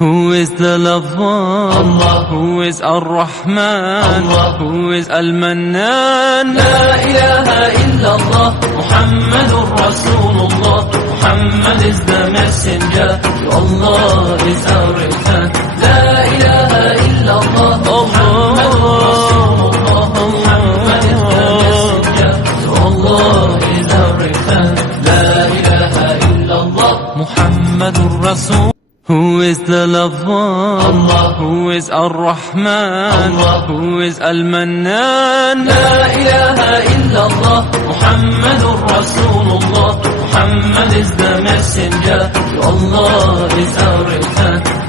Who is the lover? Allah. Who is Ar-Rahman? Allah. Who is Al-Mannan? La ilaha illallah, Muhammadur Rasulullah. Muhammad is the messenger, to Allah is our return. La ilaha illallah, Muhammadur Rasulullah. Muhammad is the messenger, to Allah is our return. La ilaha illallah, Muhammadur Rasul. Who is the lover? Allah. Who is Ar-Rahman? Allah. Who is Al-Mannan? La ilaha illallah, Muhammadur Rasulullah. Muhammad is the messenger, to Allah is our return.